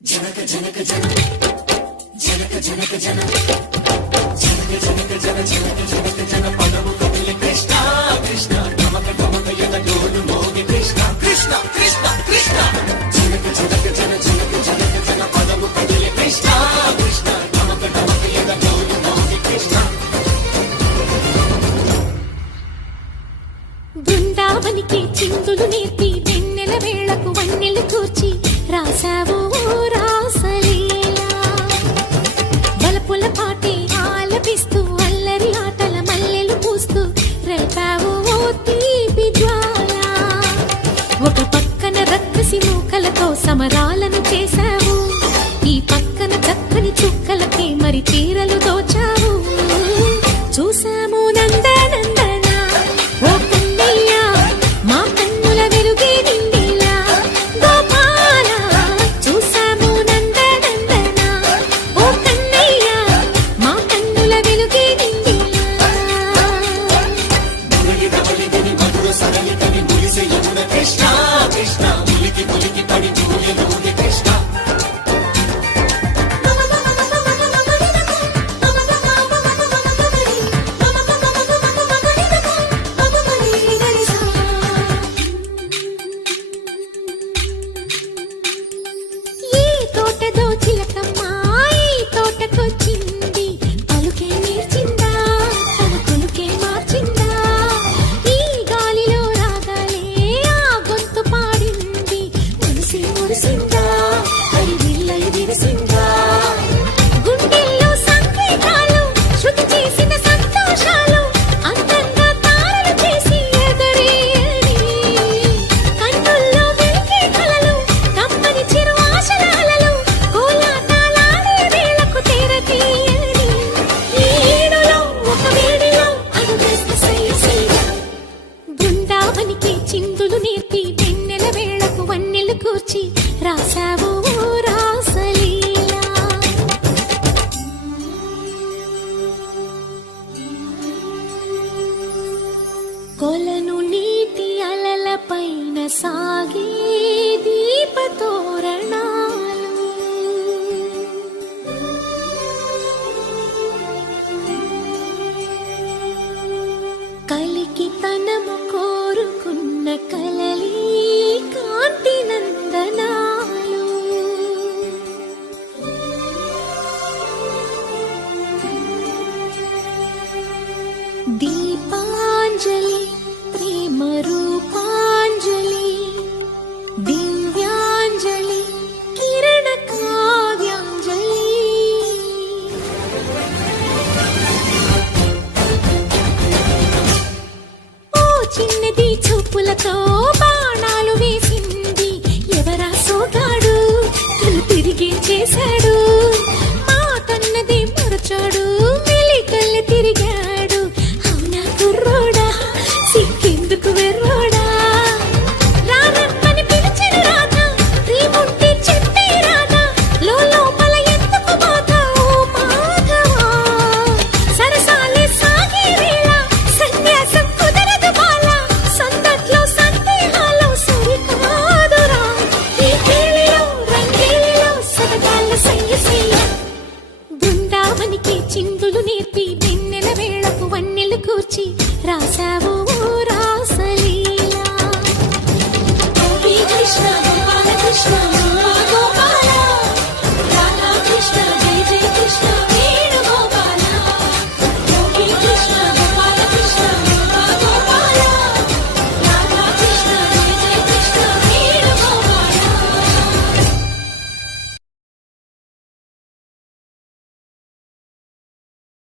జనక జనక జన జనక జనక జన జనక జనక జన జనక జనక జన పదము కదిలి కృష్ణ కృష్ణ గమక గమక యద డోలు మోగి కృష్ణ కృష్ణ కృష్ణ కృష్ణ జనక జనక జన జనక జనక జన పదము కదిలి కృష్ణ కృష్ణ గమక గమక యద డోలు మోగి కృష్ణ. బృందావనికి చిందులు నేర్పి వెన్నెల వేళకు వన్నెలు కూర్చి రాసావు రాసలీలా. బలపుల పాటే ఆలపిస్తూ అల్లరి ఆటల మల్లెలు పూస్తూ రేపావు తీపి జ్వాల. ఒక పక్కన రక్కసి మూకలతో సమరాలను చేశావు, ఈ పక్కన చక్కని చుక్కలకి మరి చీరలు దోచావు. చూసాము నందనందన ఓ కన్నయ్య, మా కన్నుల వెలుగే నిండిలా గోపాల. చూసాము నందనందన ఓ కన్నయ్య, మా కన్నుల వెలుగే నిండిలా. మునిగి ధవళిని మధుర సరళితని ములిసే యమున కృష్ణ కృష్ణ ములికి ములికి పడి జూయలోని కృష్ణ. ఈ తోటదో చిలకమ్మ ఈ తోటకొచ్చింది, పలుకే నేర్చిందా తన కొలుకే మార్చిందా. ఈ గాలిలో రాగాలే ఆ గొంతు పాడింది, మనసి మురిసిందా హరివిల్లై విరిసిందా. గుండెల్లో సంకేతాలు శృతి చేసిన సంతోషాలు అందంగా తారలు చేసి ఎగరేయని. కన్నుల్లో వెలిగే కలలు కమ్మని చిరు ఆశలాలలు కోలాటాలాడే వేళకు తెరతీయని. ఈ ఈడులో ఒక వేడిలో అడుగేసిన సయ్యసయ్య. బృందావనికి చిందులు నేర్పి వెన్నెల వేళకు వన్నెలు కూర్చి రాసావు రాసలీలా. కొలను నీటి అలల పైన సాగే దీపతోరణాలు. కలికి తనము కోరుకున్న కలలి కాంతి నందనాలు. దీపాంజలి ప్రేమ రూపాంజలి దివ్యాంజలి కిరణ కావ్యాంజలి. ఓ చిన్నది చూపులతో బాణాలు వేసింది, ఎవరా సోగాడు తను తిరిగి చేశాడు. మా కన్నది మరచాడు మెలికల్లి తిరిగాడు. అవునా కుర్రోడా సిక్కెందుకు వెర్రోడా. రారమ్మని పిలిచిన రాధ రీముంటి చెప్పే రాధ లోపల ఎందుకు బాధ ఓ మాధవా. సరసాలే సాగే వేళ సన్యాసం కుదరదు బాల. సందట్లో సందేహాలు సరికాదురా. ఈ కేళిలో రంగేలిలో సరదాల సయ్యసయ్య. బృందావనికి చిందులు నేర్పి వెన్నెల వేళకు వన్నెలు కూర్చి రాసావు